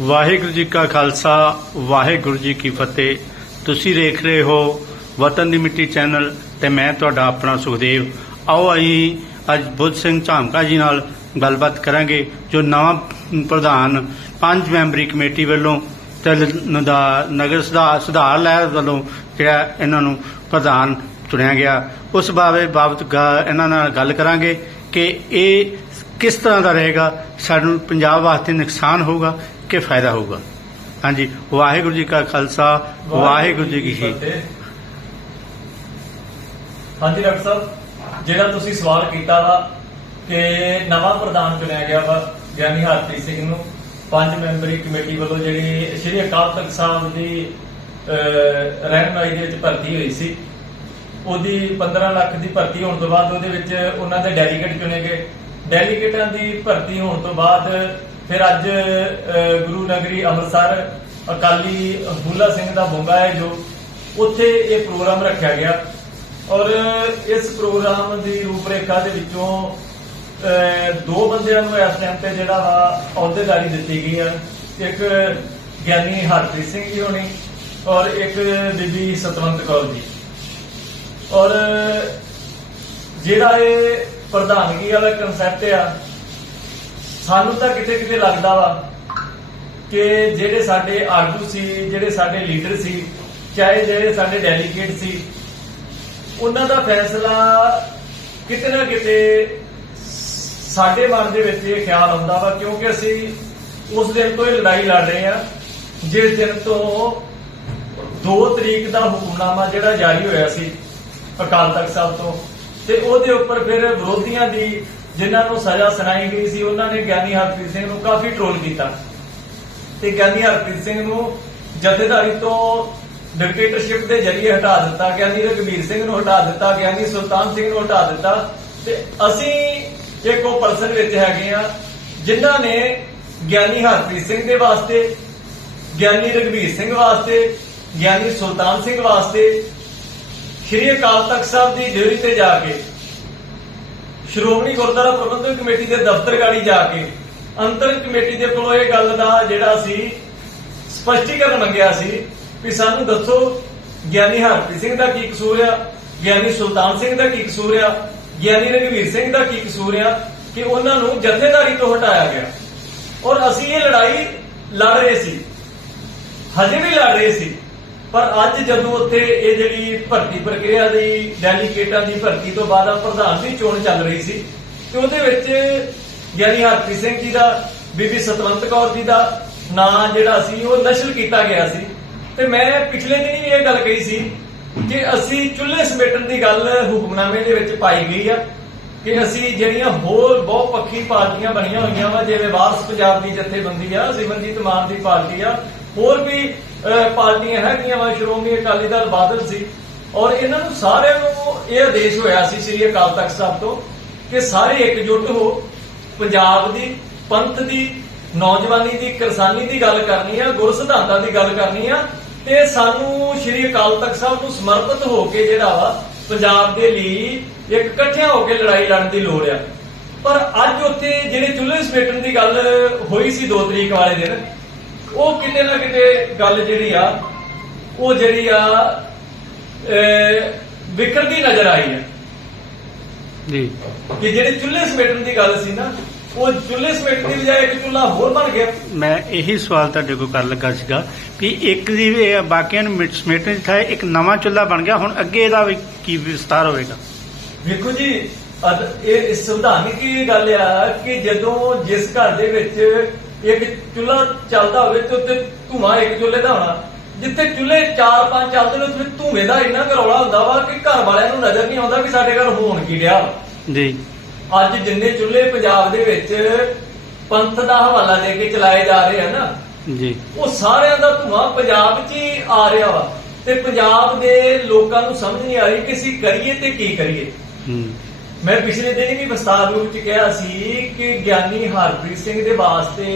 ਵਾਹਿਗੁਰੂ ਜੀ ਕਾ ਖਾਲਸਾ, ਵਾਹਿਗੁਰੂ ਜੀ ਕੀ ਫਤਿਹ। ਤੁਸੀਂ ਦੇਖ ਰਹੇ ਹੋ ਵਤਨ ਦੀ ਮਿੱਟੀ ਚੈਨਲ ਤੇ ਮੈਂ ਤੁਹਾਡਾ ਆਪਣਾ ਸੁਖਦੇਵ। ਆਓ ਅਸੀਂ ਅੱਜ ਬੁੱਧ ਸਿੰਘ ਝਾਮਕਾ ਜੀ ਨਾਲ ਗੱਲਬਾਤ ਕਰਾਂਗੇ, ਜੋ ਨਵਾਂ ਪ੍ਰਧਾਨ ਪੰਜ ਮੈਂਬਰੀ ਕਮੇਟੀ ਵੱਲੋਂ ਤੇ ਨਗਰ ਸੁਧਾਰ ਸੁਧਾਰ ਲਹਿਰ ਵੱਲੋਂ ਜਿਹੜਾ ਇਹਨਾਂ ਨੂੰ ਪ੍ਰਧਾਨ ਚੁਣਿਆ ਗਿਆ। ਉਸ ਬਾਰੇ ਬਾਬਤ ਇਹਨਾਂ ਨਾਲ ਗੱਲ ਕਰਾਂਗੇ ਕਿ ਇਹ ਕਿਸ ਤਰ੍ਹਾਂ ਦਾ ਰਹੇਗਾ, ਸਾਨੂੰ ਪੰਜਾਬ ਵਾਸਤੇ ਨੁਕਸਾਨ ਹੋਊਗਾ ਕਿ ਫਾਇਦਾ ਹੋਊਗਾ। ਹਾਂਜੀ ਵਾਹਿਗੁਰੂ ਜੀ ਕਾ ਖਾਲਸਾ ਵਾਹਿਗੁਰੂ ਜੀ ਕੀ ਫਤਿਹ। ਹਾਂਜੀ ਡਾਕਟਰ ਸਾਹਿਬ ਜਿਹੜਾ ਤੁਸੀਂ ਸਵਾਲ ਕੀਤਾ ਵਾ ਕਿ ਨਵਾਂ ਪ੍ਰਧਾਨ ਚੁਣਿਆ ਗਿਆ ਵਾ ਗਿਆਨੀ ਹਰਪ੍ਰੀਤ ਸਿੰਘ ਨੂੰ ਪੰਜ ਮੈਂਬਰੀ ਕਮੇਟੀ ਵੱਲੋਂ ਜਿਹੜੀ ਸ਼੍ਰੀ ਅਕਾਲ ਤਖਤ ਸਾਹਿਬ ਦੀ ਰਹਿਨੁਮਾਈ ਦੇ ਵਿੱਚ ਭਰਤੀ ਹੋਈ ਸੀ ਉਹਦੀ 15 ਲੱਖ ਦੀ ਭਰਤੀ ਹੋਣ ਤੋਂ ਬਾਅਦ ਉਹਦੇ ਵਿੱਚ ਉਹਨਾਂ ਦੇ ਡੈਲੀਗੇਟ ਚੁਣੇ ਗਏ। ਡੈਲੀਗੇਟਾਂ ਦੀ ਭਰਤੀ ਹੋਣ ਤੋਂ ਬਾਅਦ ਫਿਰ ਅੱਜ ਅਹ, ਗੁਰੂ ਨਗਰੀ ਅੰਮ੍ਰਿਤਸਰ ਅਕਾਲੀ ਬੁੱਲਾ ਸਿੰਘ ਦਾ ਬੁੰਗਾ ਹੈ ਜੋ ਉੱਥੇ ਇਹ ਪ੍ਰੋਗਰਾਮ ਰੱਖਿਆ ਗਿਆ। ਔਰ ਇਸ ਪ੍ਰੋਗਰਾਮ ਦੀ ਰੂਪਰੇਖਾ ਦੇ ਵਿੱਚੋਂ ਦੋ ਬੰਦਿਆਂ ਨੂੰ ਇਸ ਟਾਈਮ ਤੇ ਜਿਹੜਾ ਵਾ ਅਹੁਦੇਦਾਰੀ ਦਿੱਤੀ ਗਈ ਹੈ। ਇੱਕ ਗਿਆਨੀ ਹਰਪ੍ਰੀਤ ਸਿੰਘ ਜੀ ਹੋਣੀ ਔਰ ਇੱਕ ਬੀਬੀ ਸਤਵੰਤ ਕੌਰ ਜੀ। ਔਰ ਜਿਹੜਾ ਇਹ ਪ੍ਰਧਾਨਗੀ ਵਾਲਾ ਕਨਸੈਪਟ ਆ ਸਾਨੂੰ ਤਾਂ ਕਿਤੇ ਕਿਤੇ ਲੱਗਦਾ ਵਾ ਕਿ ਜਿਹੜੇ ਸਾਡੇ ਆਗੂ ਸੀ, ਜਿਹੜੇ ਸਾਡੇ ਲੀਡਰ ਸੀ, ਚਾਹੇ ਜਿਹੜੇ ਸਾਡੇ ਡੈਲੀਗੇਟ ਸੀ, ਉਹਨਾਂ ਦਾ ਫੈਸਲਾ ਕਿਤੇ ਨਾ ਕਿਤੇ ਸਾਡੇ ਮਨ ਦੇ ਵਿੱਚ ਇਹ ਖਿਆਲ ਆਉਂਦਾ ਵਾ, ਕਿਉਂਕਿ ਅਸੀਂ ਉਸ ਦਿਨ ਤੋਂ ਇਹ ਲੜਾਈ ਲੜ ਰਹੇ ਆ ਜਿਸ ਦਿਨ ਤੋਂ 2 ਤਰੀਕ ਦਾ ਹੁਕਮਨਾਮਾ ਜਿਹੜਾ ਜਾਰੀ ਹੋਇਆ ਸੀ ਅਕਾਲ ਤਖਤ ਸਾਹਿਬ ਤੋਂ, ਤੇ ਉਹਦੇ ਉੱਪਰ ਫਿਰ ਵਿਰੋਧੀਆਂ ਦੀ ਜਿਨ੍ਹਾਂ ਨੂੰ ਸਜ਼ਾ ਸੁਣਾਈ ਗਈ ਸੀ, ਉਹਨਾਂ ਨੇ ਗਿਆਨੀ ਹਰਪ੍ਰੀਤ ਸਿੰਘ ਨੂੰ ਕਾਫੀ ਟ੍ਰੋਲ ਕੀਤਾ। ਤੇ ਗਿਆਨੀ ਹਰਪ੍ਰੀਤ ਸਿੰਘ ਨੂੰ ਜਥੇਦਾਰੀ ਤੋਂ ਡਿਕਟੇਟਰਸ਼ਿਪ ਦੇ ਜ਼ਰੀਏ ਹਟਾ ਦਿੱਤਾ, ਗਿਆਨੀ ਰਘਬੀਰ ਸਿੰਘ ਨੂੰ ਹਟਾ ਦਿੱਤਾ, ਗਿਆਨੀ ਸੁਲਤਾਨ ਸਿੰਘ ਨੂੰ ਹਟਾ ਦਿੱਤਾ। ਤੇ ਅਸੀਂ ਇੱਕ ਉਹ ਪਰਸਨ ਵਿੱਚ ਹੈਗੇ ਆ ਜਿਨ੍ਹਾਂ ਨੇ ਗਿਆਨੀ ਹਰਪ੍ਰੀਤ ਸਿੰਘ ਦੇ ਵਾਸਤੇ, ਗਿਆਨੀ ਰਘਬੀਰ ਸਿੰਘ ਵਾਸਤੇ, ਗਿਆਨੀ ਸੁਲਤਾਨ ਸਿੰਘ ਵਾਸਤੇ ਸ਼੍ਰੀ ਅਕਾਲ ਤਖਤ ਸਾਹਿਬ ਦੀ ਡਿਊਟੀ ਤੇ ਜਾ ਕੇ ਸ਼੍ਰੋਮਣੀ ਗੁਰਦੁਆਰਾ ਪ੍ਰਬੰਧਕ ਕਮੇਟੀ ਦੇ ਦਫ਼ਤਰ ਗਾੜੀ ਜਾ ਕੇ ਅੰਤਰ ਕਮੇਟੀ ਦੇ ਕੋਲੋਂ ਇਹ ਗੱਲ ਦਾ ਜਿਹੜਾ ਸੀ ਸਪਸ਼ਟੀਕਰਨ ਮੰਗਿਆ ਸੀ ਵੀ ਸਾਨੂੰ ਦੱਸੋ, ਗਿਆਨੀ ਹਰਪ੍ਰੀਤ ਸਿੰਘ ਦਾ ਕੀ ਕਸੂਰ ਆ, ਗਿਆਨੀ ਸੁਲਤਾਨ ਸਿੰਘ ਦਾ ਕੀ ਕਸੂਰ ਆ, ਗਿਆਨੀ ਰਣਵੀਰ ਸਿੰਘ ਦਾ ਕੀ ਕਸੂਰ ਆ ਕਿ ਉਹਨਾਂ ਨੂੰ ਜਥੇਦਾਰੀ ਤੋਂ ਹਟਾਇਆ ਗਿਆ। ਔਰ ਅਸੀਂ ਇਹ ਲੜਾਈ ਲੜ ਰਹੇ ਸੀ, ਹਜੇ ਵੀ ਲੜ ਰਹੇ ਸੀ। ਪਰ ਅੱਜ ਜਦੋਂ ਉੱਥੇ ਇਹ ਜਿਹੜੀ ਭਰਤੀ ਪ੍ਰਕਿਰਿਆ ਦੀ, ਡੈਲੀਗੇਟਾਂ ਦੀ ਭਰਤੀ ਤੋਂ ਬਾਅਦ ਆ ਪ੍ਰਧਾਨ ਦੀ ਚੋਣ ਚੱਲ ਰਹੀ ਸੀ, ਤੇ ਉਹਦੇ ਵਿੱਚ ਗਿਆਨੀ ਹਰਪ੍ਰੀਤ ਸਿੰਘ ਜੀ ਦਾ, ਬੀਬੀ ਸਤਵੰਤ ਕੌਰ ਜੀ ਦਾ ਨਾਂ ਜਿਹੜਾ ਸੀ, ਉਹ ਨਸ਼ਰ ਕੀਤਾ ਗਿਆ ਸੀ। ਤੇ ਮੈਂ ਪਿਛਲੇ ਦਿਨੀ ਵੀ ਇਹ ਗੱਲ ਕਹੀ ਸੀ ਕਿ ਅਸੀਂ ਚੁੱਲ੍ਹੇ ਸਮੇਟਣ ਦੀ ਗੱਲ ਹੁਕਮਨਾਮੇ ਦੇ ਵਿੱਚ ਪਾਈ ਗਈ ਆ ਕਿ ਅਸੀਂ ਜਿਹੜੀਆਂ ਹੋਰ ਬਹੁਤ ਪੱਖੀ ਪਾਰਟੀਆਂ ਬਣੀਆਂ ਹੋਈਆਂ ਵਾ, ਜਿਵੇਂ ਵਾਰਸ ਪੰਜਾਬ ਦੀ ਜਥੇਬੰਦੀ ਆ, ਸਿਮਰਜੀਤ ਮਾਨ ਦੀ ਪਾਰਟੀ ਆ, ਹੋਰ ਵੀ ਪਾਰਟੀਆਂ ਹੈਗੀਆਂ ਵਾ, ਸ਼੍ਰੋਮਣੀ ਅਕਾਲੀ ਦਲ ਬਾਦਲ ਸੀ। ਔਰ ਇਹਨਾਂ ਨੂੰ ਸਾਰਿਆਂ ਨੂੰ ਇਹ ਆਦੇਸ਼ ਹੋਇਆ ਸੀ ਸ੍ਰੀ ਅਕਾਲ ਤਖਤ ਸਾਹਿਬ ਤੋਂ ਕਿ ਸਾਰੇ ਇਕਜੁੱਟ ਹੋ, ਪੰਜਾਬ ਦੀ, ਪੰਥ ਦੀ, ਨੌਜਵਾਨੀ ਦੀ, ਕਿਰਸਾਨੀ ਦੀ ਗੱਲ ਕਰਨੀ ਆ, ਗੁਰ ਸਿਧਾਂਤਾਂ ਦੀ ਗੱਲ ਕਰਨੀ ਆ, ਤੇ ਸਾਨੂੰ ਸ੍ਰੀ ਅਕਾਲ ਤਖਤ ਸਾਹਿਬ ਨੂੰ ਸਮਰਪਿਤ ਹੋ ਕੇ ਜਿਹੜਾ ਵਾ, ਪੰਜਾਬ ਦੇ ਲਈ ਇੱਕ ਇਕੱਠਿਆਂ ਹੋ ਕੇ ਲੜਾਈ ਲੜਨ ਦੀ ਲੋੜ ਆ। ਪਰ ਅੱਜ ਉੱਥੇ ਜਿਹੜੇ ਚੁੱਲ੍ਹੇ ਸਮੇਟਣ ਦੀ ਗੱਲ ਹੋਈ ਸੀ 2 ਤਰੀਕ ਵਾਲੇ ਦਿਨ ਉਹ ਕਿਤੇ ਨਾ ਕਿਤੇ ਗੱਲ ਜਿਹੜੀ ਆ ਉਹ ਜਿਹੜੀ ਆ ਅਹ, ਵਿਖਰਦੀ ਨਜ਼ਰ ਆਈ ਹੈ ਜੀ। ਕਿ ਜਿਹੜੇ ਚੁੱਲ੍ਹੇ ਸਮੇਟਣ ਦੀ ਗੱਲ ਸੀ ਨਾ ਉਹ ਚੁੱਲ੍ਹੇ ਸਮੇਟਣ ਦੀ ਬਜਾਏ ਇੱਕ ਚੁੱਲ੍ਹਾ ਹੋਰ ਬਣ ਗਿਆ। ਮੈਂ ਇਹੀ ਸਵਾਲ ਤੁਹਾਡੇ ਕੋਲ ਕਰਨ ਲੱਗਾ ਸੀਗਾ ਵੀ ਇੱਕ ਦੀ ਬਾਕੀਆਂ ਨੂੰ ਮਿਟ- ਸਮੇਟਣ ਦੀ ਥਾਂ ਇੱਕ ਨਵਾਂ ਚੁੱਲ੍ਹਾ ਬਣ ਗਿਆ ਹੁਣ ਅੱਗੇ ਇਹਦਾ ਕੀ ਵਿਸਤਾਰ ਹੋਵੇਗਾ? ਵੇਖੋ ਜੀ ਇਹ ਸੰਵਿਧਾਨਿਕ ਗੱਲ ਆ ਕਿ ਜਦੋਂ ਜਿਸ ਘਰ ਦੇ ਵਿੱਚ ਇੱਕ ਚੁੱਲ੍ਹਾ ਚੱਲਦਾ ਹੋਵੇ ਤੇ ਉੱਤੇ ਧੂਆਂ ਇੱਕ ਚੁੱਲ੍ਹੇ ਦਾ ਹੋਣਾ। ਜਿੱਥੇ ਚੁੱਲ੍ਹੇ ਚਾਰ ਪੰਜ ਚੱਲਦੇ ਨੇ ਉੱਥੇ ਧੂਏ ਦਾ ਇੰਨਾ ਕੁ ਰੌਲਾ ਹੁੰਦਾ ਵਾ ਕਿ ਘਰ ਵਾਲਿਆਂ ਨੂੰ ਨਜ਼ਰ ਨਹੀਂ ਆਉਂਦਾ ਵੀ ਸਾਡੇ ਘਰ ਹੋਣ ਕੀ ਡਿਆ। ਜੀ। ਅੱਜ ਜਿੰਨੇ ਚੁੱਲ੍ਹੇ ਪੰਜਾਬ ਦੇ ਵਿੱਚ ਪੰਥ ਦਾ ਹਵਾਲਾ ਦੇ ਕੇ ਚਲਾਏ ਜਾ ਰਹੇ ਆ ਨਾ ਜੀ। ਉਹ ਸਾਰਿਆਂ ਦਾ ਧੂਆਂ ਪੰਜਾਬ 'ਚ ਹੀ ਆ ਰਿਹਾ ਵਾ। ਤੇ ਪੰਜਾਬ ਦੇ ਲੋਕਾਂ ਨੂੰ ਸਮਝ ਨਹੀਂ ਆ ਰਹੀ ਕਿ ਅਸੀਂ ਕਰੀਏ ਤੇ ਕੀ ਕਰੀਏ। ਹੂੰ। ਮੈਂ ਪਿਛਲੇ ਦਿਨ ਵੀ ਵਿਸਤਾਰ ਰੂਪ ਚ ਕਿਹਾ ਸੀ ਕਿ ਗਿਆਨੀ ਹਰਪ੍ਰੀਤ ਸਿੰਘ ਦੇ ਵਾਸਤੇ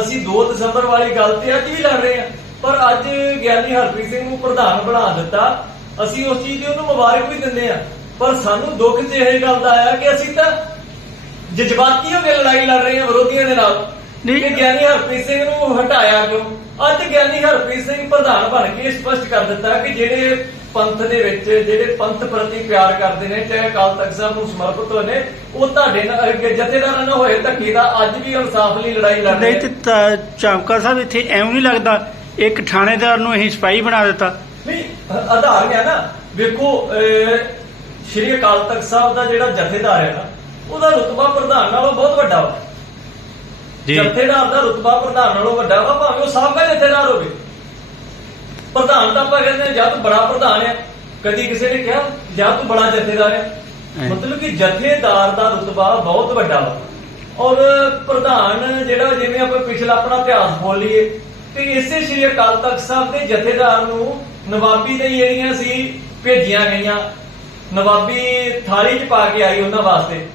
ਅਸੀਂ 2 ਦਸੰਬਰ ਵਾਲੀ ਗੱਲ ਤੇ ਅੱਜ ਵੀ ਲੜ ਰਹੇ ਹਾਂ। ਪਰ ਅੱਜ ਗਿਆਨੀ ਹਰਪ੍ਰੀਤ ਸਿੰਘ ਨੂੰ ਪ੍ਰਧਾਨ ਬਣਾ ਦਿੱਤਾ। ਅਸੀਂ ਉਸ ਚੀਜ਼ ਦੀ ਉਹਨੂੰ ਮੁਬਾਰਕ ਵੀ ਦਿੰਦੇ ਆ ਪਰ ਸਾਨੂੰ ਦੁੱਖ ਤੇ ਇਹ ਗੱਲ ਦਾ ਆਇਆ ਕਿ ਅਸੀਂ ਤਾਂ ਜਜ਼ਬਾਤੀ ਹੋ ਕੇ ਲੜਾਈ ਲੜ ਰਹੇ ਹਾਂ ਵਿਰੋਧੀਆਂ ਦੇ ਨਾਲ। ਨਹੀਂ। ਕਿ ਗਿਆਨੀ ਹਰਪ੍ਰੀਤ ਸਿੰਘ ਨੂੰ ਹਟਾਇਆ ਕਿਉਂ? ਅੱਜ ਗਿਆਨੀ ਹਰਪ੍ਰੀਤ ਸਿੰਘ ਪ੍ਰਧਾਨ ਬਣ ਕੇ ਸਪਸ਼ਟ ਕਰ ਦਿੱਤਾ ਕਿ ਜਿਹੜੇ ਪੰਥ ਦੇ ਵਿੱਚ ਜਿਹੜੇ ਪੰਥ ਪ੍ਰਤੀ ਪਿਆਰ ਕਰਦੇ ਨੇ ਚਾਹੇ ਅਕਾਲ ਤਖਤ ਸਾਹਿਬ ਨੂੰ ਸਮਰਪਿਤ ਹੋਏ ਨੇ ਉਹ ਤੁਹਾਡੇ ਨਾਲ ਅੱਗੇ ਜਥੇਦਾਰਾਂ ਨਾਲ ਹੋਏ ਧੱਕੇ ਦਾ ਅੱਜ ਵੀ ਇਨਸਾਫ ਲਈ ਲੜਾਈ ਲੜ ਰਹੇ ਨਹੀਂ ਤੇ ਤਾਂ ਚਮਕਾ ਸਾਹਿਬ ਇੱਥੇ ਐਵੇਂ ਨਹੀਂ ਲੱਗਦਾ ਇੱਕ ਥਾਣੇਦਾਰ ਨੂੰ ਅਸੀਂ ਸਿਪਾਹੀ ਬਣਾ ਦਿੱਤਾ। ਨਹੀਂ ਆਧਾਰ ਹੈ ਨਾ ਵੇਖੋ ਸ਼੍ਰੀ ਅਕਾਲ ਤਖਤ ਸਾਹਿਬ ਦਾ ਜਿਹੜਾ ਜਥੇਦਾਰ ਹੈ ਨਾ ਉਹਦਾ ਰੁਤਬਾ ਪ੍ਰਧਾਨ ਨਾਲੋਂ ਬਹੁਤ ਵੱਡਾ ਵਾ। ਜਥੇਦਾਰ ਦਾ ਰੁਤਬਾ ਪ੍ਰਧਾਨ ਨਾਲੋਂ ਵੱਡਾ ਵਾ ਭਾਵੇਂ ਉਹ ਸਾਬਕਾ ਜਥੇਦਾਰ ਹੋਵੇ। ਪ੍ਰਧਾਨ ਤਾਂ ਆਪਾਂ ਕਹਿੰਦੇ ਜਾਂ ਤੂੰ ਬੜਾ ਪ੍ਰਧਾਨ ਹੈ। ਕਦੀ ਕਿਸੇ ਨੇ ਕਿਹਾ ਜਾਂ ਤੂੰ ਬੜਾ ਜਥੇਦਾਰ ਹੈ। ਮਤਲਬ ਕਿ ਜਥੇਦਾਰ ਦਾ ਰੁਤਬਾ ਬਹੁਤ ਵੱਡਾ ਵਾ। ਔਰ ਪ੍ਰਧਾਨ ਜਿਹੜਾ ਜਿਵੇਂ ਆਪਾਂ ਪਿਛਲਾ ਆਪਣਾ ਇਤਿਹਾਸ ਬੋਲ ਲਈਏ ਤੇ ਇਸੇ ਸ਼੍ਰੀ ਅਕਾਲ ਤਖਤ ਸਾਹਿਬ ਦੇ ਜਥੇਦਾਰ ਨੂੰ ਨਵਾਬੀ ਦੇ ਜਿਹੜੀਆਂ ਸੀ ਭੇਜੀਆਂ ਗਈਆਂ। ਨਵਾਬੀ ਥਾਲੀ 'ਚ ਪਾ ਕੇ ਆਈ ਉਹਨਾਂ ਵਾਸਤੇ।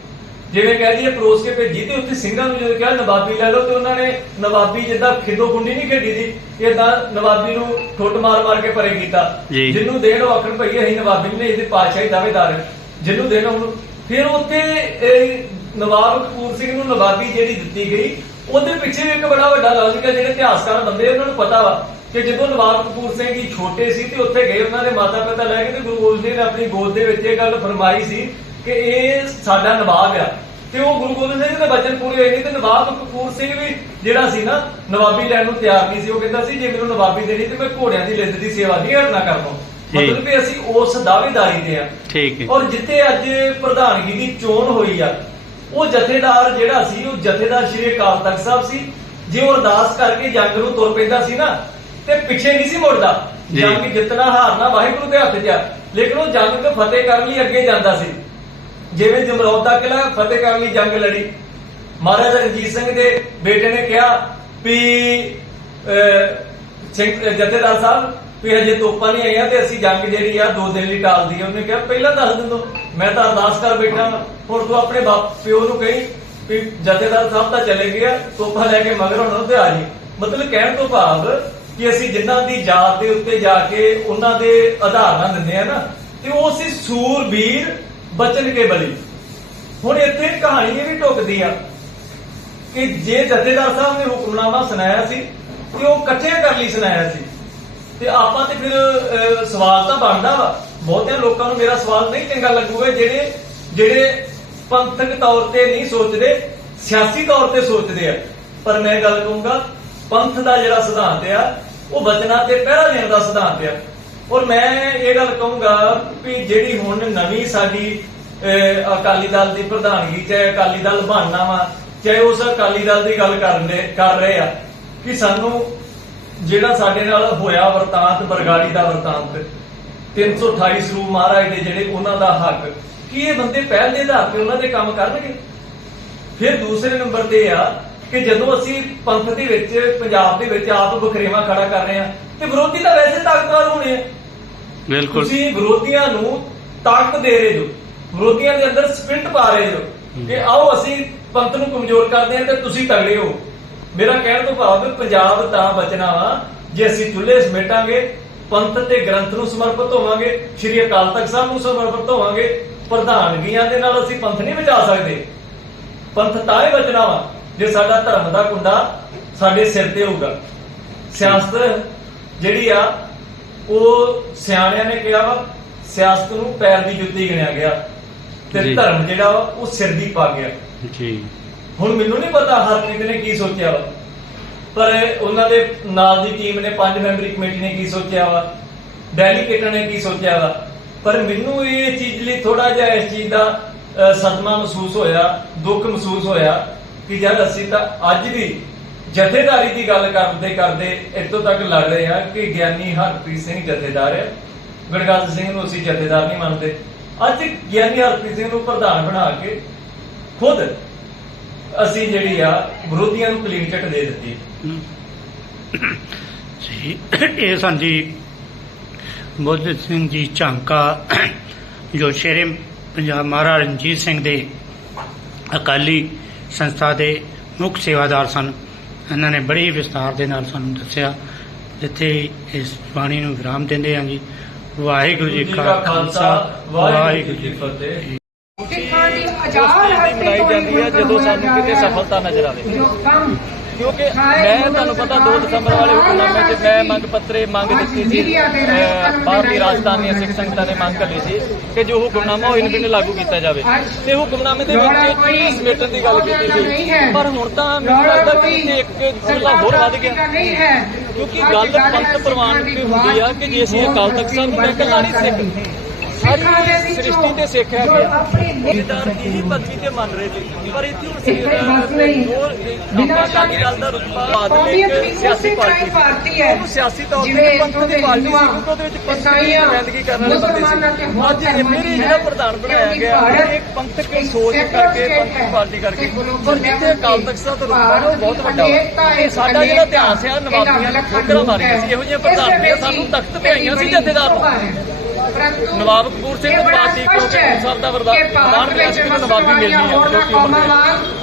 ਜਿਵੇਂ ਕਹਿ ਦਈਏ ਪਰੋਸ ਕੇ ਭੇਜੀ ਤੇ ਉੱਥੇ ਸਿੰਘਾਂ ਨੂੰ ਜਦੋਂ ਕਿਹਾ ਨਵਾਬੀ ਲੈ ਲਓ ਤੇ ਉਹਨਾਂ ਨੇ ਨਵਾਬੀ ਜਿੱਦਾਂ ਖਿੱਦੋ ਗੁੰਡੀ ਨਹੀਂ ਖੇਡੀ ਦੀ ਇਦਾਂ ਨਵਾਬੀ ਨੂੰ ਠੁੱਟ ਮਾਰ ਮਾਰ ਕੇ ਪਰੇ ਕੀਤਾ ਜੀ। ਜਿਹਨੂੰ ਦੇਣ ਉਹ ਆਖਣ ਭਈ ਅਸੀਂ ਨਵਾਬੀ ਨੇ ਇਹਦੇ ਪਾਤਸ਼ਾਹੀ ਦਾਅਵੇਦਾਰ ਹਾਂ। ਜਿਹਨੂੰ ਦੇਣ ਉਹਨੂੰ ਫਿਰ ਉੱਥੇ ਇਹ ਨਵਾਬ ਕਪੂਰ ਸਿੰਘ ਨੂੰ ਨਵਾਬੀ ਜਿਹੜੀ ਦਿੱਤੀ ਗਈ ਉਹਦੇ ਪਿੱਛੇ ਇੱਕ ਬੜਾ ਵੱਡਾ ਲੌਜੀਕ ਹੈ ਜਿਹੜੇ ਇਤਿਹਾਸਕਾਰ ਬੰਦੇ ਉਹਨਾਂ ਨੂੰ ਪਤਾ ਵਾ ਕਿ ਜਦੋਂ ਨਵਾਬ ਕਪੂਰ ਸਿੰਘ ਜੀ ਛੋਟੇ ਸੀ ਤੇ ਉੱਥੇ ਗਏ ਉਹਨਾਂ ਦੇ ਮਾਤਾ ਪਿਤਾ ਲੈ ਕੇ ਤੇ ਗੁਰੂ ਗੋਬਿੰਦ ਸਿੰਘ ਨੇ ਆਪਣੀ ਗੋਦ ਦੇ ਵਿੱਚ ਇਹ ਗੱਲ ਫਰਮਾਈ ਸੀ ਕਿ ਇਹ ਸਾਡਾ ਨਵਾਬ ਆ। ਤੇ ਉਹ ਗੁਰੂ ਗੋਬਿੰਦ ਸਿੰਘ ਦੇ ਬਚਨ ਪੂਰੇ ਹੋਏ ਨਹੀਂ ਤੇ ਨਵਾਬ ਕਪੂਰ ਸਿੰਘ ਵੀ ਜਿਹੜਾ ਸੀ ਨਾ ਨਵਾਬੀ ਲੈਣ ਨੂੰ ਤਿਆਰ ਨਹੀਂ ਸੀ ਉਹ ਕਹਿੰਦਾ ਸੀ ਜੇ ਮੈਨੂੰ ਨਵਾਬੀ ਦੇਣੀ ਤੇ ਮੈਂ ਘੋੜਿਆਂ ਦੀ ਲਿੱਦ ਦੀ ਸੇਵਾ ਨਹੀਂ ਹਟਣਾ ਕਰਦਾ। ਮਤਲਬ ਕਿ ਅਸੀਂ ਉਸ ਦਾਅਵੇਦਾਰੀ ਤੇ ਆ। ਠੀਕ ਹੈ। ਔਰ ਜਿੱਥੇ ਅੱਜ ਪ੍ਰਧਾਨਗੀ ਦੀ ਚੋਣ ਹੋਈ ਆ ਉਹ ਜਥੇਦਾਰ ਜਿਹੜਾ ਸੀ ਉਹ ਜਥੇਦਾਰ ਸ਼੍ਰੀ ਅਕਾਲ ਤਖਤ ਸਾਹਿਬ ਸੀ। ਜੇ ਉਹ ਅਰਦਾਸ ਕਰਕੇ ਜੰਗ ਨੂੰ ਤੁਰ ਪੈਂਦਾ ਸੀ ਨਾ ਤੇ ਪਿੱਛੇ ਨਹੀਂ ਸੀ ਮੁੜਦਾ। ਜੰਗ ਜਿੱਤਣਾ ਹਾਰਨਾ ਵਾਹਿਗੁਰੂ ਦੇ ਹੱਥ 'ਚ ਆ। ਲੇਕਿਨ ਉਹ ਜੰਗ ਤੇ ਫਤਿਹ ਕਰਨ ਲਈ ਅੱਗੇ ਜਾਂਦਾ ਸੀ। ਜਿਵੇਂ ਜਮਰੌਦ ਦਾ ਕਿਲਾ ਫਤਿਹ ਕਰਨ ਲਈ ਜੰਗ ਲੜੀ। ਮਹਾਰਾਜਾ ਰਣਜੀਤ ਸਿੰਘ ਦੇ ਬੇਟੇ ਨੇ ਕਿਹਾ ਵੀ ਜਥੇਦਾਰ ਸਾਹਿਬ, ਵੀ ਹਜੇ ਤੋਪਾਂ ਨਹੀਂ ਆਈਆਂ ਤੇ ਅਸੀਂ ਜੰਗ ਜਿਹੜੀ ਆ ਦੋ ਦਿਨ ਲਈ ਟਾਲ ਦਈਏ ਉਹਨੇ ਕਿਹਾ, ਪਹਿਲਾਂ ਦੱਸ ਦਿੰਦੋ, ਮੈਂ ਤਾਂ ਅਰਦਾਸ ਕਰ ਬੈਠਾ ਹੁਣ ਤੂੰ ਆਪਣੇ ਬਾਪ, ਪਿਓ ਨੂੰ ਕਹੀਂ ਵੀ ਜਥੇਦਾਰ ਸਾਹਿਬ ਤਾਂ ਚਲੇ ਗਿਆ ਤੋਪਾਂ ਲੈ ਕੇ ਮਗਰ ਹੁਣ ਤੇ ਆ ਜੀ। ਮਤਲਬ ਕਹਿਣ ਤੋਂ ਭਾਵ ਕਿ ਅਸੀਂ ਜਿਨ੍ਹਾਂ ਦੀ ਜਾਤ ਦੇ ਉੱਤੇ ਜਾ ਕੇ ਉਹਨਾਂ ਦੇ ਆਧਾਰ ਨਾਲ ਦਿੰਦੇ ਆ ਨਾ, ਤੇ ਉਹ ਸੀ ਸੂਰਬੀਰ ਬਚਨ ਕੇ ਬਲੀ। ਹੁਣ ਇੱਥੇ ਕਹਾਣੀ ਇਹ ਵੀ ਟੁਕਦੀ ਆ ਕਿ ਜੇ ਜਥੇਦਾਰ ਸਾਹਿਬ ਨੇ ਹੁਕਮਨਾਮਾ ਸੁਣਾਇਆ ਸੀ ਤੇ ਉਹ ਇਕੱਠਿਆਂ ਕਰ ਲਈ ਸੁਣਾਇਆ ਸੀ, ਤੇ ਆਪਾਂ ਤੇ ਫਿਰ ਸਵਾਲ ਤਾਂ ਬਣਦਾ ਵਾ। ਬਹੁਤਿਆਂ ਲੋਕਾਂ ਨੂੰ ਮੇਰਾ ਸਵਾਲ ਨਹੀਂ ਚੰਗਾ ਲੱਗੂਗਾ ਜਿਹੜੇ ਜਿਹੜੇ ਪੰਥਕ ਤੌਰ ਤੇ ਨਹੀਂ ਸੋਚਦੇ, ਸਿਆਸੀ ਤੌਰ ਤੇ ਸੋਚਦੇ ਆ। ਪਰ ਮੈਂ ਗੱਲ ਕਹੂੰਗਾ, ਪੰਥ ਦਾ ਜਿਹੜਾ ਸਿਧਾਂਤ ਆ, ਉਹ ਬਚਨਾਂ ਤੇ ਪਹਿਰਾ ਦੇਣ ਦਾ ਸਿਧਾਂਤ ਆ। ਔਰ ਮੈਂ ਇਹ ਗੱਲ ਕਹੂੰਗਾ ਵੀ ਜਿਹੜੀ ਹੁਣ ਨਵੀਂ ਸਾਡੀ ਅਕਾਲੀ ਦਲ ਦੀ ਪ੍ਰਧਾਨਗੀ ਚਾਹੇ ਅਕਾਲੀ ਦਲ ਬਣਨਾ ਵਾ ਚਾਹੇ ਉਸ ਅਕਾਲੀ ਦਲ ਦੀ ਗੱਲ ਕਰਦੇ ਕਰ ਰਹੇ ਆ ਕਿ ਸਾਨੂੰ ਜਿਹੜਾ ਸਾਡੇ ਨਾਲ ਹੋਇਆ ਵਰਤਾਂਤ ਬਰਗਾੜੀ ਦਾ ਵਰਤਾਂਤ 328 ਸਰੂਪ ਮਹਾਰਾਜ ਦੇ ਜਿਹੜੇ ਉਹਨਾਂ ਦਾ ਹੱਕ ਕੀ ਇਹ ਬੰਦੇ ਪਹਿਲ ਦੇ ਆਧਾਰ ਤੇ ਉਹਨਾਂ ਦੇ ਕੰਮ ਕਰਨਗੇ? ਫਿਰ ਦੂਸਰੇ ਨੰਬਰ ਤੇ ਆ ਕਿ ਜਦੋਂ ਅਸੀਂ ਪੰਥ ਦੇ ਵਿੱਚ ਪੰਜਾਬ ਦੇ ਵਿੱਚ ਆਪ ਬਖਰੇਵਾ ਖੜਾ ਕਰ ਰਹੇ ਆ ਤੇ ਵਿਰੋਧੀ ਤਾਂ ਵੈਸੇ ਤਾਕਤਵਰ ਹੋਣੇ ਆ। ਬਿਲਕੁਲ। ਤੁਸੀਂ ਵਿਰੋਧੀਆਂ ਨੂੰ ਤਾਕਤ ਦੇ ਰਹੇ ਜੋ ਵਿਰੋਧੀਆਂ ਦੇ ਅੰਦਰ ਸਪਿੰਟ ਪਾ ਰਹੇ ਹੋ ਕਿ ਆਓ ਅਸੀਂ ਪੰਥ ਨੂੰ ਕਮਜ਼ੋਰ ਕਰਦੇ ਹਾਂ ਤੇ ਤੁਸੀਂ ਤਗੜੇ ਹੋ। ਮੇਰਾ ਕਹਿਣ ਤੋਂ ਭਾਵ ਹੈ ਪੰਜਾਬ ਤਾਂ ਬਚਣਾ ਵਾ, ਜੇ ਅਸੀਂ ਚੁੱਲ੍ਹੇ ਸਮੇਟਾਂਗੇ, ਪੰਥ ਤੇ ਗ੍ਰੰਥ ਨੂੰ ਸਮਰਪਿਤ ਹੋਵਾਂਗੇ, ਸ਼੍ਰੀ ਅਕਾਲ ਤਖਤ ਸਾਹਿਬ ਨੂੰ ਸਮਰਪਿਤ ਹੋਵਾਂਗੇ ਪ੍ਰਧਾਨਗੀਆਂ ਦੇ ਨਾਲ ਅਸੀਂ ਪੰਥ ਨਹੀਂ ਬਚਾ ਸਕਦੇ। ਪੰਥ ਤਾਂ ਹੀ ਬਚਣਾ ਵਾ, ਜੇ ਸਾਡਾ ਧਰਮ ਦਾ ਕੁੰਡਾ ਸਾਡੇ ਸਿਰ ਤੇ ਹੋਊਗਾ। ਸਿਆਸਤ ਜਿਹੜੀ ਆ, ਉਹ ਸਿਆਣਿਆਂ ਨੇ ਕਿਹਾ ਵਾ, ਸਿਆਸਤ ਨੂੰ ਪੈਰ ਦੀ ਜੁੱਤੀ ਗਿਣਿਆ ਗਿਆ। ਤੇ ਜੀ। ਧਰਮ ਜਿਹੜਾ ਵਾ ਉਹ ਸਿਰ ਦੀ ਪਾ ਗਿਆ। ਜੀ। ਹੁਣ ਮੈਨੂੰ ਨਹੀਂ ਪਤਾ ਹਰਪ੍ਰੀਤ ਨੇ ਕੀ ਸੋਚਿਆ ਵਾ। ਪਰ ਉਹਨਾਂ ਦੇ ਨਾਲ ਦੀ ਟੀਮ ਨੇ ਪੰਜ ਮੈਂਬਰੀ ਕਮੇਟੀ ਨੇ ਕੀ ਸੋਚਿਆ ਵਾ। ਡੈਲੀਗੇਟਾਂ ਨੇ ਕੀ ਸੋਚਿਆ ਵਾ। ਪਰ ਮੈਨੂੰ ਇਹ ਚੀਜ਼ ਲਈ ਥੋੜਾ ਜਿਹਾ ਇਸ ਚੀਜ਼ ਦਾ ਅ, ਸਦਮਾ ਮਹਿਸੂਸ ਹੋਇਆ ਦੁੱਖ ਮਹਿਸੂਸ ਹੋਇਆ ਕਿ ਜਦ ਅਸੀਂ ਤਾਂ ਅੱਜ ਵੀ ਜਥੇਦਾਰੀ ਦੀ ਗੱਲ ਕਰਦੇ ਕਰਦੇ ਇੱਥੋਂ ਤੱਕ ਲੱਗ ਰਹੇ ਆ ਕਿ ਗਿਆਨੀ ਹਰਪ੍ਰੀਤ ਸਿੰਘ ਜਥੇਦਾਰ ਹੈ। ਗੜਗਾਲ ਸਿੰਘ ਨੂੰ ਅਸੀਂ ਜਥੇਦਾਰ ਨਹੀਂ ਮੰਨਦੇ। ਅੱਜ ਗਿਆਨੀ ਹਰਪ੍ਰੀਤ ਸਿੰਘ ਨੂੰ ਪ੍ਰਧਾਨ ਬਣਾ ਕੇ ਖੁਦ ਅਸੀਂ ਜਿਹੜੀ ਆ ਵਿਰੋਧੀਆਂ ਨੂੰ ਕਲੀਨ ਚਿੱਟ ਦੇ ਦਿੱਤੀ ਜੀ, ਇਹ ਸਨ ਜੀ ਬੁੱਧ ਸਿੰਘ ਜੀ ਝਾਂਕਾ, ਜੋ ਸ਼ੇਰੇ ਪੰਜਾਬ ਮਹਾਰਾਜ ਰਣਜੀਤ ਸਿੰਘ ਦੇ ਅਕਾਲੀ ਸੰਸਥਾ ਦੇ ਮੁੱਖ ਸੇਵਾਦਾਰ ਸਨ। ਇਹਨਾਂ ਨੇ ਬੜੀ ਵਿਸਤਾਰ ਦੇ ਨਾਲ ਸਾਨੂੰ ਦੱਸਿਆ, ਜਿੱਥੇ ਇਸ ਬਾਣੀ ਨੂੰ ਵਿਰਾਮ ਦਿੰਦੇ ਹਾਂ ਜੀ। ਵਾਹਿਗੁਰੂ ਜੀ ਕਾ ਖਾਲਸਾ ਵਾਹਿਗੁਰੂ ਜੀ ਕੀ ਫਤਿਹ ਸਿੱਖਾਂ ਦੀ ਆਜ਼ਾਦ ਹਸਤੀ ਤੋਂ ਬਣਾਈ ਜਾਂਦੀ ਹੈ ਜਦੋਂ ਸਾਨੂੰ ਕਿਤੇ ਸਫਲਤਾ ਨਜ਼ਰ ਆਵੇ। ਕਿਉਂਕਿ ਮੈਂ ਤੁਹਾਨੂੰ ਪਤਾ 2 ਦਸੰਬਰ ਵਾਲੇ ਹੁਕਮਨਾਮੇ 'ਚ ਮੈਂ ਮੰਗ ਪੱਤਰੇ ਮੰਗ ਦਿੱਤੀ ਸੀ ਬਾਹਰਲੀ ਰਾਜਧਾਨੀਆਂ ਸਿੱਖ ਸੰਗਤਾਂ ਨੇ ਮੰਗ ਲਈ ਸੀ ਕਿ ਜੋ ਹੁਕਮਨਾਮਾ ਉਹ ਇਨ ਲਾਗੂ ਕੀਤਾ ਜਾਵੇ। ਤੇ ਹੁਕਮਨਾਮੇ ਦੇ ਵਿੱਚ ਚੀਜ਼ ਸਮੇਟਣ ਦੀ ਗੱਲ ਕੀਤੀ ਸੀ, ਪਰ ਹੁਣ ਤਾਂ ਮੈਨੂੰ ਲੱਗਦਾ ਕਿ ਇੱਥੇ ਇੱਕ ਚੁੱਲਾ ਹੋਰ ਵੱਧ ਗਿਆ। ਕਿਉਂਕਿ ਗੱਲ ਪੰਥ ਪ੍ਰਵਾਨ ਦੀ ਹੁੰਦੀ ਆ ਕਿ ਜੇ ਅਸੀਂ ਅਕਾਲ ਤਖਤ ਸਾਹਿਬ ਨੂੰ ਇਕੱਲਾ ਨਹੀਂ ਸਿੱਖ। ਸਾਰੀ ਸ੍ਰਿਸ਼ਟੀ ਤੇ ਸਿੱਖ ਹੈ ਇਹੀ ਪੱਤੀ ਤੇ ਮੰਨ ਰਹੇ ਸੀ। ਪਰ ਇੱਥੇ ਹੁਣ ਹੋਰ ਬਿਨਾਂ ਅਕਾਲੀ ਦਲ ਦਾ ਰੁਤਬਾ ਬਾਦਲ ਇੱਕ ਸਿਆਸੀ ਪਾਰਟੀ ਸੀ। ਉਹ ਸਿਆਸੀ ਤੌਰ ਤੇ ਪੰਥ ਦੀ ਪਾਰਟੀ ਸੀ। ਉਹਦੇ ਵਿੱਚ ਪੰਥ ਦੀ ਨੁਮਾਇੰਦਗੀ ਕਰਨ ਵਾਲੇ ਬੰਦੇ ਸੀ। ਅੱਜ ਇਹ ਮੇਰੇ ਜਿਹੜਾ ਪ੍ਰਧਾਨ ਬਣਾਇਆ ਗਿਆ ਇਹ ਇੱਕ ਪੰਥਕ ਸੋਚ ਕਰਕੇ ਪੰਥਕ ਪਾਰਟੀ ਕਰਕੇ। ਪਰ ਜਿੱਥੇ ਅਕਾਲ ਤਖਤ ਸਾਹਿਬ ਦਾ ਰੁਤਬਾ ਬਹੁਤ ਵੱਡਾ ਸਾਡਾ ਜਿਹੜਾ ਇਤਿਹਾਸ ਆ ਨਵਾਬੀਆਂ ਨੇ ਠੋਕਰਾਂ ਮਾਰੀਆਂ ਸੀ ਇਹੋ ਜਿਹੀਆਂ ਪ੍ਰਧਾਨੀਆਂ ਸਾਨੂੰ ਤਖਤ ਤੇ ਆਈਆਂ ਸੀ ਜਥੇਦਾਰ ਨੂੰ ਨਵਾਬ ਕਪੂਰ ਸਿੰਘ ਨੂੰ ਪਾਰਟੀ ਕਿਉਂਕਿ ਸਾਹਿਬ ਦਾ ਵਰਦਾਨ ਮਿਲਿਆ ਸੀ ਨਵਾਬੀ ਮਿਲਣੀ ਦੇ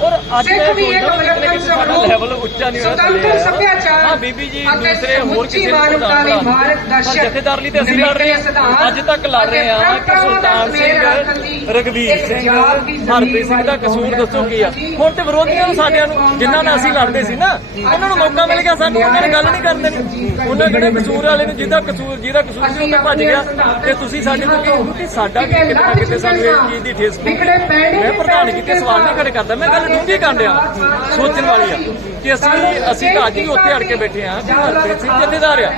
ਔਰ ਅੱਜ ਮੈਂ ਸਾਡਾ ਲੈਵਲ ਉੱਚਾ ਨਹੀਂ ਹੋਇਆ। ਹਾਂ ਬੀਬੀ ਜੀ ਦੂਸਰੇ ਹੋਰ ਕਿਸੇ ਨੂੰ ਪ੍ਰਧਾਨ ਬਣਾ ਪਰ ਜਥੇਦਾਰ ਲਈ ਤੇ ਅਸੀਂ ਲੜ ਰਹੇ ਹਾਂ। ਅੱਜ ਤੱਕ ਲੜ ਰਹੇ ਹਾਂ ਕਿ ਸੁਲਤਾਨ ਸਿੰਘ ਰਗਵੀਰ ਸਿੰਘ ਹਰਪ੍ਰੀਤ ਸਿੰਘ ਦਾ ਕਸੂਰ ਦੱਸੋ ਕੀ ਆ। ਹੁਣ ਤੇ ਵਿਰੋਧੀਆਂ ਨੂੰ ਸਾਡਿਆਂ ਨੂੰ ਜਿਨ੍ਹਾਂ ਨਾਲ ਅਸੀਂ ਲੜਦੇ ਸੀ ਨਾ ਉਹਨਾਂ ਨੂੰ ਮੌਕਾ ਮਿਲ ਗਿਆ ਸਾਨੂੰ ਉਹਨਾਂ ਨੇ ਗੱਲ ਨਹੀਂ ਕਰਨ। ਦੇਣੀ ਉਹਨਾਂ ਕਿਹੜੇ ਕਸੂਰ ਵਾਲੇ ਨੂੰ ਜਿਹਦਾ ਕਸੂਰ ਜਿਹਦਾ ਕਸੂਰ ਸੀ ਉਹ ਤੇ ਭੱਜ ਗਿਆ ਤੇ ਤੁਸੀਂ ਸਾਡੇ ਤੋਂ ਕਿ ਸਾਡਾ ਵੀ ਕਿਤੇ ਨਾ ਕਿਤੇ ਸਾਨੂੰ ਚੀਜ਼ ਦੀ ਠੇਸ ਪਹੁੰਚੀ ਮੈਂ ਪ੍ਰਧਾਨਗੀ ਤੇ ਸਵਾਲ ਨਹੀਂ ਖੜੇ ਕਰਦਾ। ਮੈਂ ਗੱਲ ਡੂੰਘੀ ਕਰਨ ਡਿਆ। ਸੋਚਣ ਵਾਲੀ ਆ। ਕਿ ਅਸੀਂ ਅਸੀਂ ਤਾਂ ਅੱਜ ਵੀ ਉੱਥੇ ਅੜ ਕੇ ਬੈਠੇ ਆ ਹਰਪ੍ਰੀਤ ਸਿੰਘ ਜਥੇਦਾਰ ਆ।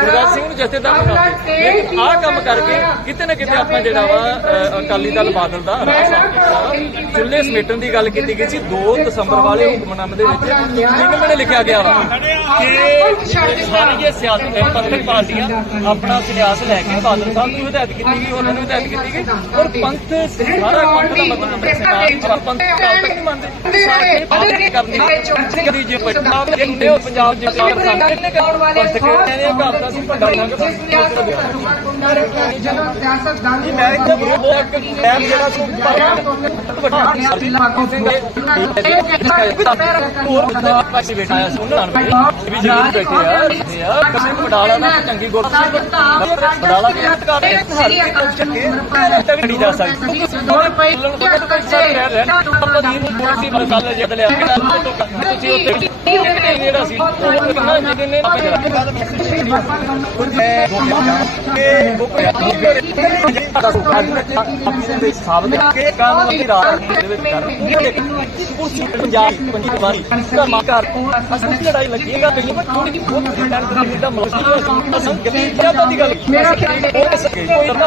ਗੁਰਦਾਸ ਸਿੰਘ ਨੂੰ ਜਥੇਦਾਰ ਬਣਾਉਂਦੇ ਲੇਕਿਨ ਆਹ ਕੰਮ ਕਰਕੇ ਕਿਤੇ ਨਾ ਕਿਤੇ ਆਪਾਂ ਜਿਹੜਾ ਵਾ ਅਕਾਲੀ ਦਲ ਬਾਦਲ ਦਾ ਚੁੱਲ੍ਹੇ ਸਮੇਟਣ ਦੀ ਗੱਲ ਕੀਤੀ ਗਈ ਸੀ। 2 ਦਸੰਬਰ ਵਾਲੇ ਹੁਕਮਨਾਮੇ ਦੇ ਵਿੱਚ ਤਿੰਨ ਮਹੀਨੇ ਲਿਖਿਆ ਗਿਆ ਵਾ ਕਿ ਸਾਰੀਆਂ ਸਿਆਸਤ ਪੰਥਕ ਪਾਰਟੀਆਂ ਆਪਣਾ ਸਿਆਸਤ ਲੈ ਕੇ ਬਾਦਲ ਸਾਹਿਬ ਨੂੰ ਹਦਾਇਤ ਕੀਤੀ ਗਈ ਉਹਨਾਂ ਨੂੰ ਹਦਾਇਤ ਕੀਤੀ ਗਈ। ਔਰ ਪੰਥ ਸਾਰਾ ਪੰਥ ਦਾ ਮਤਲਬ ਪੰਥ ਕਾਲ ਤੱਕ ਨਹੀਂ ਮੰਨਦੇ। ਸਾਰੇ ਪਾਰਟੀ ਕਰਨੀ। ਕਦੀ ਜੇ ਪੰਜਾਬ ਦੇ ਹੁੰਦੇ ਹੋ ਪੰਜਾਬ ਜੇ ਪਾਰ ਸੰਗ ਕਿੰਨੇ ਪੰਥ ਕਹਿੰਦੇ ਨੇ ਘਾਤਾ ਸੀ ਵੱਡਾ ਮੰਗ ਜੀ ਮੈਂ ਇੱਥੇ ਬਹੁਤ ਇੱਕ ਟਾਈਮ ਜਿਹੜਾ ਸੀ ਵੱਡਾ ਹੋਰ ਬੰਦਾ ਪਾਸੇ ਬੈਠਾ ਆ ਸੁਣ ਨਾਲ ਵੀ ਜ਼ਰੂਰ ਬੈਠੇ ਆ। ਕਸੇ ਬਡਾਲਾ ਦਾ ਚੰਗੀ ਗੁਰ ਬਡਾਲਾ ਦੇ ਹੱਥਕਾਰ ਦੇ ਹਰ ਕੋਈ ਚੱਕੇ ਤੱਕ ਨਹੀਂ ਜਾ ਸਕਦੀ। ਦੋਵੇਂ ਪਹਿਲਾਂ ਨੂੰ ਪਤਾ ਤਾਂ ਸਾਰੇ ਰਹਿ ਰਹੇ ਆਪਾਂ ਦੀ ਨੂੰ ਬੋਲ ਸੀ ਮਸਾਲਾ ਜਿਹਾ ਲਿਆ ਤੁਸੀਂ ਉੱਤੇ ਜਿਹੜਾ ਸੀ ਉਹ ਕਿੰਨਾ ਜਿਹਦੇ ਨੇ ਆਪਣੇ ਸਾਬਤ ਕੇ ਕੰਮ ਦੀ ਰਾਤ ਦੇ ਵਿੱਚ ਕਰ ਕੁਰਸੀ ਪੰਜਾਬ ਪੰਜੀ ਵਾਰੀ ਧਰਮਾ ਘਰ ਅਸਲ ਵਿੱਚ ਲੜਾਈ ਲੱਗੇਗਾ ਤੇ ਥੋੜੀ ਜਿਹੀ ਬਹੁਤ ਡਰ ਦਾ ਮੌਸਮ ਅਸਲ ਗਤੀ ਜ਼ਿਆਦਾ ਦੀ ਗੱਲ ਮੇਰਾ ਹੋ ਸਕੇ ਕੋਈ ਕਰਨਾ